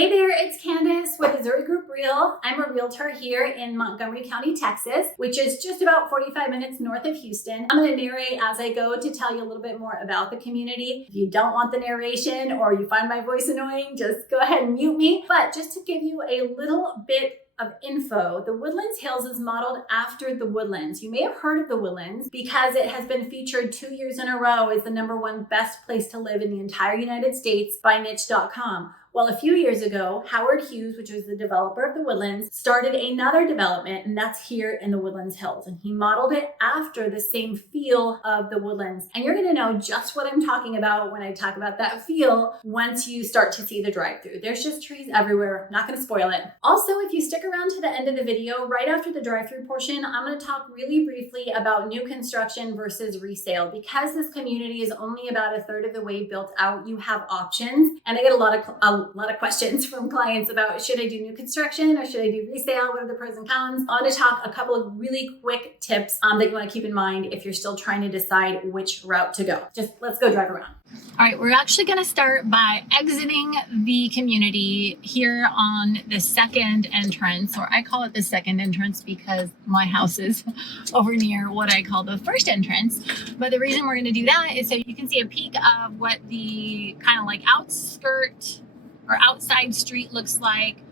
Hey there, it's Candis with Missouri Group Real. I'm a realtor here in Montgomery County, Texas, which is just about 45 minutes north of Houston. I'm going to narrate as I go to tell you a little bit more about the community. If you don't want the narration or you find my voice annoying, just go ahead and mute me. But just to give you a little bit of info, the Woodlands Hills is modeled after the Woodlands. You may have heard of the Woodlands because it has been featured 2 years in a row as the #1 best place to live in the entire United States by niche.com. Well, a few years ago, Howard Hughes, which was the developer of the Woodlands, started another development, and that's here in the Woodlands Hills. And he modeled it after the same feel of the Woodlands. And you're gonna know just what I'm talking about when I talk about that feel once you start to see the drive-thru. There's just trees everywhere, not gonna spoil it. Also, if you stick around to the end of the video, right after the drive-thru portion, I'm gonna talk really briefly about new construction versus resale. Because this community is only about a third of the way built out, you have options. And I get a lot of questions from clients about, should I do new construction or should I do resale? What are the pros and cons? I want to talk a couple of really quick tips that you want to keep in mind if you're still trying to decide which route to go. Just let's go drive around. All right, we're actually going to start by exiting the community here on the second entrance, or I call it the second entrance because my house is over near what I call the first entrance. But the reason we're going to do that is so you can see a peek of what the kind of like outskirt or outside street looks like.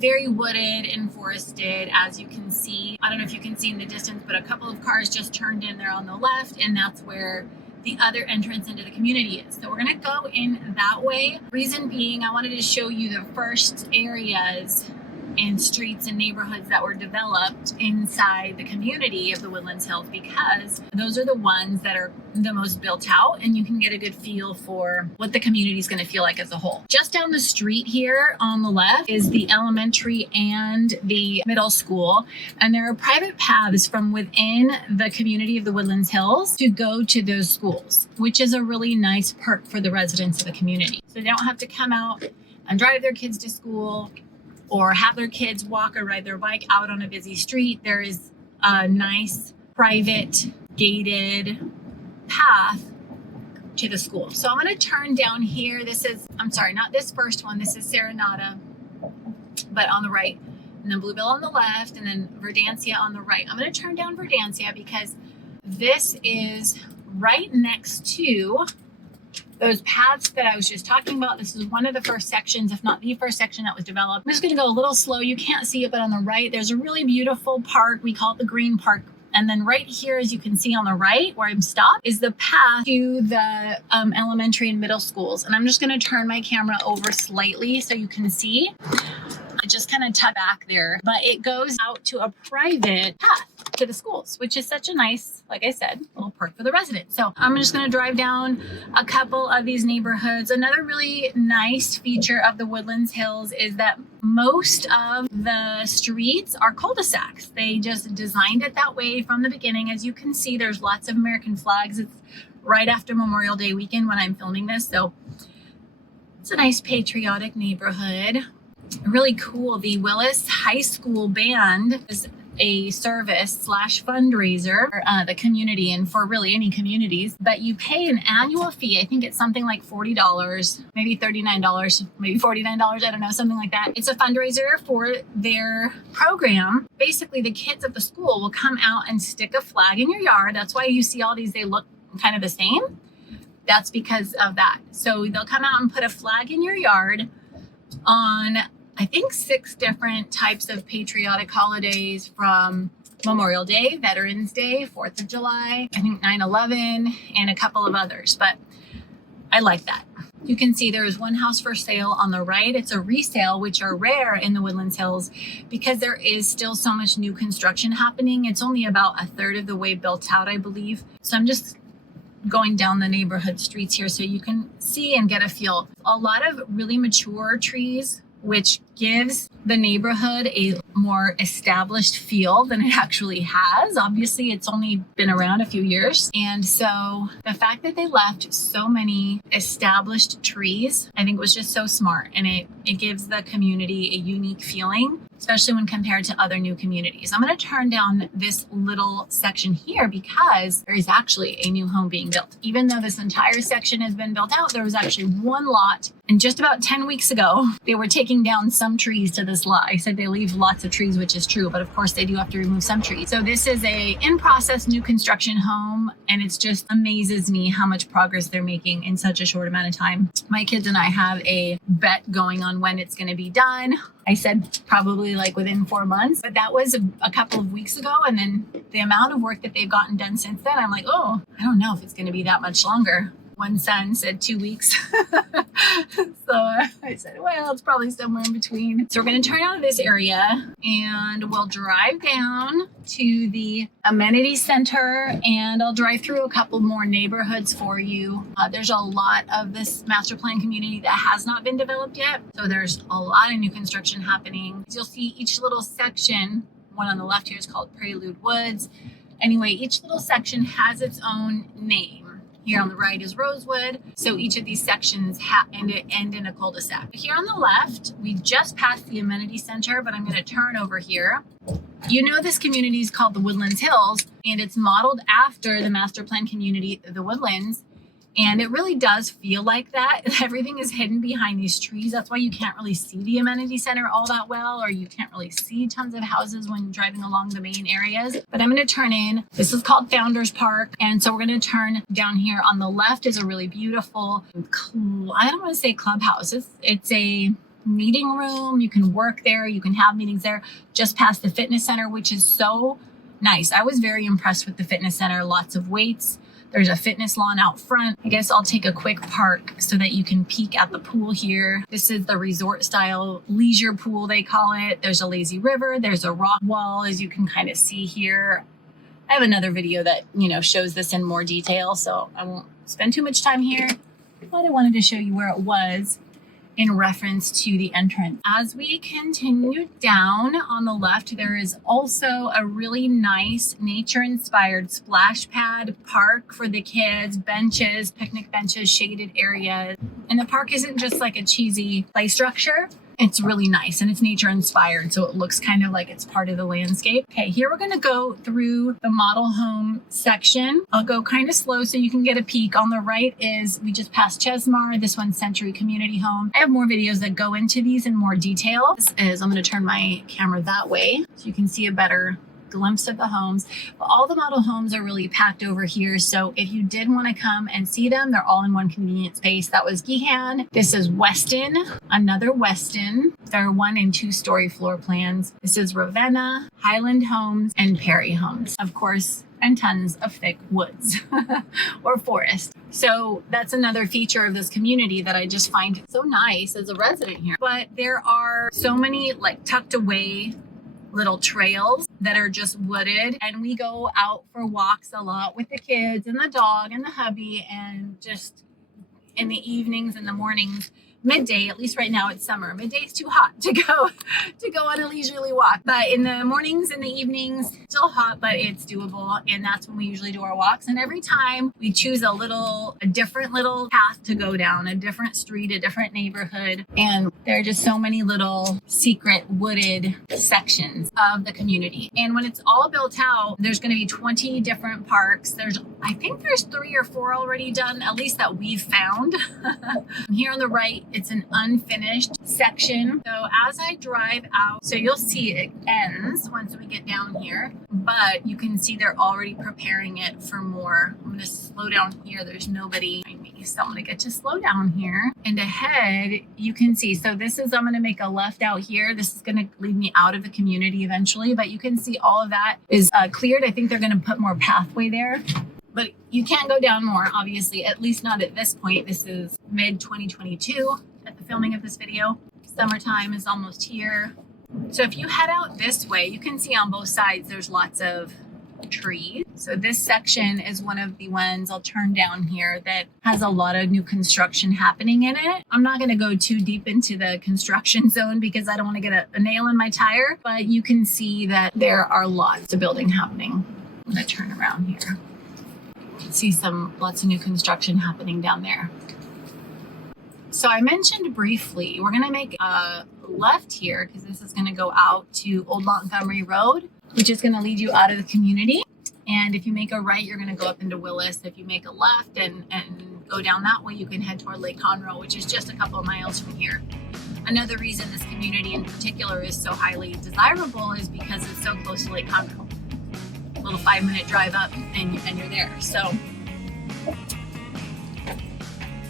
Very wooded and forested, as you can see. I don't know if you can see in the distance, but a couple of cars just turned in there on the left, and that's where the other entrance into the community is. So we're gonna go in that way. Reason being, I wanted to show you the first areas and streets and neighborhoods that were developed inside the community of the Woodlands Hills, because those are the ones that are the most built out, and you can get a good feel for what the community is going to feel like as a whole. Just down the street here on the left is the elementary and the middle school, and there are private paths from within the community of the Woodlands Hills to go to those schools, which is a really nice perk for the residents of the community. So they don't have to come out and drive their kids to school or have their kids walk or ride their bike out on a busy street. There is a nice private gated path to the school. So I'm going to turn down here. This is, I'm sorry, not this first one. This is Serenata, but on the right, and then Bluebell on the left, and then Verdancia on the right. I'm going to turn down Verdancia because this is right next to those paths that I was just talking about. This is one of the first sections, if not the first section that was developed. I'm just going to go a little slow. You can't see it, but on the right, there's a really beautiful park. We call it the Green Park. And then right here, as you can see on the right where I'm stopped, is the path to the elementary and middle schools. And I'm just going to turn my camera over slightly so you can see. I just kind of tuck back there, but it goes out to a private path to the schools, which is such a nice, like I said, little perk for the residents. So I'm just going to drive down a couple of these neighborhoods. Another really nice feature of the Woodlands Hills is that most of the streets are cul-de-sacs. They just designed it that way from the beginning. As you can see, there's lots of American flags. It's right after Memorial Day weekend when I'm filming this. So it's a nice patriotic neighborhood. Really cool. The Willis High School Band is a service / fundraiser for the community and for really any communities, but you pay an annual fee. I think it's something like $40, maybe $39, maybe $49. I don't know, something like that. It's a fundraiser for their program. Basically, the kids of the school will come out and stick a flag in your yard. That's why you see all these, they look kind of the same. That's because of that. So they'll come out and put a flag in your yard on, I think, 6 different types of patriotic holidays, from Memorial Day, Veterans Day, 4th of July, I think 9/11, and a couple of others, but I like that. You can see there is one house for sale on the right. It's a resale, which are rare in the Woodlands Hills because there is still so much new construction happening. It's only about a third of the way built out, I believe. So I'm just going down the neighborhood streets here so you can see and get a feel. A lot of really mature trees, which gives the neighborhood a more established feel than it actually has. Obviously, it's only been around a few years. And so the fact that they left so many established trees, I think was just so smart. And it gives the community a unique feeling, especially when compared to other new communities. I'm going to turn down this little section here because there is actually a new home being built. Even though this entire section has been built out, there was actually one lot And just about 10 weeks ago, they were taking down some trees to this lot. I said they leave lots of trees, which is true, but of course they do have to remove some trees. So this is a in-process new construction home, and it's just amazes me how much progress they're making in such a short amount of time. My kids and I have a bet going on when it's going to be done. I said probably like within 4 months, but that was a couple of weeks ago. And then the amount of work that they've gotten done since then, I'm like, oh, I don't know if it's going to be that much longer. One son said 2 weeks. So I said, well, it's probably somewhere in between. So we're going to turn out of this area and we'll drive down to the amenity center, and I'll drive through a couple more neighborhoods for you. There's a lot of this master plan community that has not been developed yet. So there's a lot of new construction happening. You'll see each little section. One on the left here is called Prelude Woods. Anyway, each little section has its own name. Here on the right is Rosewood. So each of these sections end in a cul-de-sac. Here on the left, we just passed the amenity center, but I'm going to turn over here. You know, this community is called the Woodlands Hills, and it's modeled after the master plan community, the Woodlands. And it really does feel like that. Everything is hidden behind these trees. That's why you can't really see the amenity center all that well, or you can't really see tons of houses when driving along the main areas. But I'm going to turn in. This is called Founders Park. And so we're going to turn down here. On the left is a really beautiful, I don't want to say clubhouse. It's a meeting room. You can work there. You can have meetings there. Just past the fitness center, which is so nice. I was very impressed with the fitness center. Lots of weights. There's a fitness lawn out front. I guess I'll take a quick park so that you can peek at the pool here. This is the resort style leisure pool, they call it. There's a lazy river. There's a rock wall, as you can kind of see here. I have another video that, shows this in more detail, so I won't spend too much time here. But I wanted to show you where it was in reference to the entrance. As we continue down on the left, there is also a really nice nature-inspired splash pad park for the kids, benches, picnic benches, shaded areas. And the park isn't just like a cheesy play structure. It's really nice and it's nature inspired, so it looks kind of like it's part of the landscape. Okay, here we're gonna go through the model home section. I'll go kind of slow so you can get a peek. On the right is, we just passed Chesmar. This one's Century Community Home. I have more videos that go into these in more detail. I'm gonna turn my camera that way so you can see a better glimpse of the homes. But all the model homes are really packed over here. So if you did want to come and see them, they're all in one convenient space. That was Gehan. This is Weston, another Weston. There are 1 and 2 story floor plans. This is Ravenna, Highland Homes, and Perry Homes. Of course, and tons of thick woods or forest. So that's another feature of this community that I just find so nice as a resident here. But there are so many like tucked away little trails that are just wooded, and we go out for walks a lot with the kids and the dog and the hubby, and just in the evenings and the mornings, midday, at least right now it's summer, midday is too hot to go on a leisurely walk, but in the mornings and the evenings, still hot, but it's doable, and that's when we usually do our walks. And every time we choose a different little path to go down, a different street, a different neighborhood, and there are just so many little secret wooded sections of the community. And when it's all built out, there's going to be 20 different parks. I think there's 3 or 4 already done, at least that we've found. Here on the right, it's an unfinished section. So as I drive out, so you'll see it ends once we get down here, but you can see they're already preparing it for more. I'm going to slow down here. There's nobody behind me, so I'm going to get to slow down here. And ahead, you can see, so I'm going to make a left out here. This is going to lead me out of the community eventually, but you can see all of that is cleared. I think they're going to put more pathway there. But you can't go down more, obviously, at least not at this point. This is mid-2022 at the filming of this video. Summertime is almost here. So if you head out this way, you can see on both sides there's lots of trees. So this section is one of the ones, I'll turn down here, that has a lot of new construction happening in it. I'm not going to go too deep into the construction zone because I don't want to get a nail in my tire, but you can see that there are lots of building happening. I'm going to turn around here. See lots of new construction happening down there. So I mentioned briefly, we're going to make a left here because this is going to go out to Old Montgomery Road, which is going to lead you out of the community. And if you make a right, you're going to go up into Willis. If you make a left and go down that way, you can head toward Lake Conroe, which is just a couple of miles from here. Another reason this community in particular is so highly desirable is because it's so close to Lake Conroe. A little 5-minute drive up and you're there. So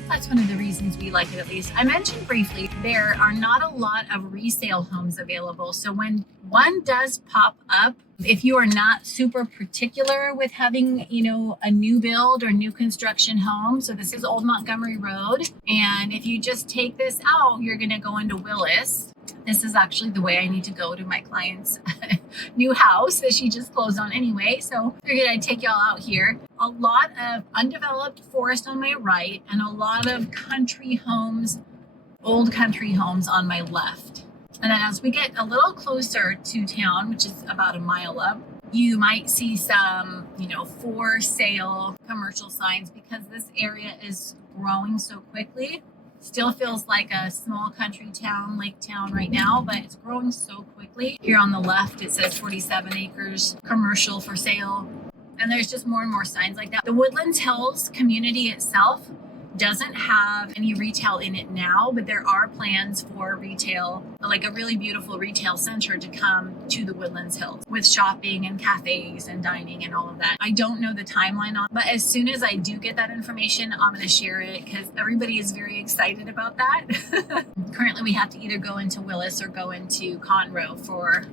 that's one of the reasons we like it, at least. I mentioned briefly, there are not a lot of resale homes available. So when one does pop up, if you are not super particular with having, you know, a new build or new construction home, so this is Old Montgomery Road, and if you just take this out, you're going to go into Willis. This is actually the way I need to go to my client's new house that she just closed on anyway. So I figured I'd take y'all out here. A lot of undeveloped forest on my right and a lot of country homes, old country homes on my left. And then as we get a little closer to town, which is about a mile up, you might see some, you know, for sale commercial signs because this area is growing so quickly. Still feels like a small country town, lake town right now, but it's growing so quickly. Here on the left, it says 47 acres commercial for sale. And there's just more and more signs like that. The Woodlands Hills community itself doesn't have any retail in it now, but there are plans for retail, like a really beautiful retail center to come to the Woodlands Hills with shopping and cafes and dining and all of that. I don't know the timeline on, but as soon as I do get that information, I'm going to share it because everybody is very excited about that. Currently, we have to either go into Willis or go into Conroe for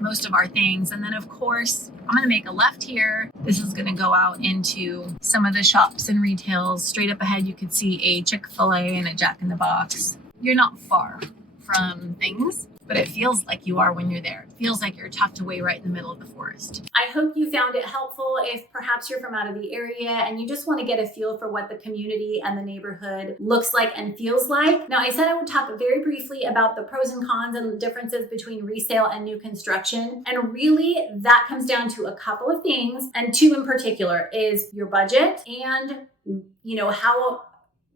most of our things. And then of course, I'm going to make a left here. This is going to go out into some of the shops and retails. Straight up ahead, you can see a Chick-fil-A and a Jack in the Box. You're not far from things, but it feels like you are when you're there. It feels like you're tucked away right in the middle of the forest. I hope you found it helpful if perhaps you're from out of the area and you just want to get a feel for what the community and the neighborhood looks like and feels like. Now, I said I would talk very briefly about the pros and cons and differences between resale and new construction. And really, that comes down to a couple of things. And two in particular is your budget and, you know, how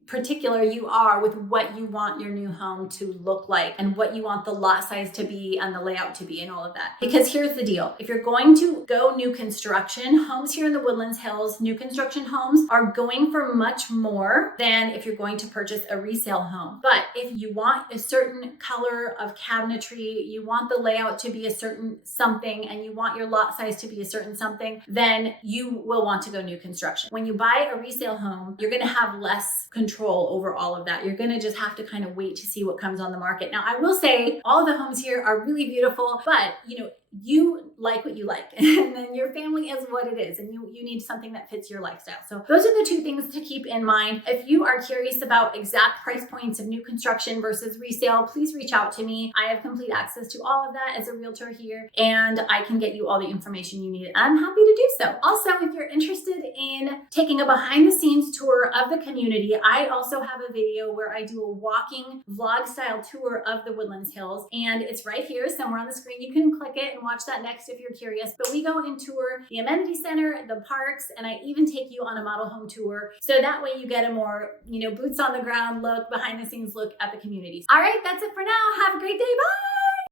particular you are with what you want your new home to look like and what you want the lot size to be and the layout to be and all of that. Because here's the deal. If you're going to go new construction, homes here in the Woodlands Hills, new construction homes are going for much more than if you're going to purchase a resale home. But if you want a certain color of cabinetry, you want the layout to be a certain something, and you want your lot size to be a certain something, then you will want to go new construction. When you buy a resale home, you're going to have less control over all of that. You're going to just have to kind of wait to see what comes on the market. Now, I will say all of the homes here are really beautiful, but you know, you like what you like, and then your family is what it is, and you need something that fits your lifestyle. So those are the two things to keep in mind. If you are curious about exact price points of new construction versus resale, please reach out to me. I have complete access to all of that as a realtor here, and I can get you all the information you need. I'm happy to do so. Also, if you're interested in taking a behind the scenes tour of the community, I also have a video where I do a walking vlog style tour of the Woodlands Hills, and it's right here somewhere on the screen. You can click it and watch that next if you're curious. But we go and tour the amenity center, the parks, and I even take you on a model home tour. So that way you get a more, you know, boots on the ground look, behind the scenes look at the communities. All right, that's it for now. Have a great day. Bye.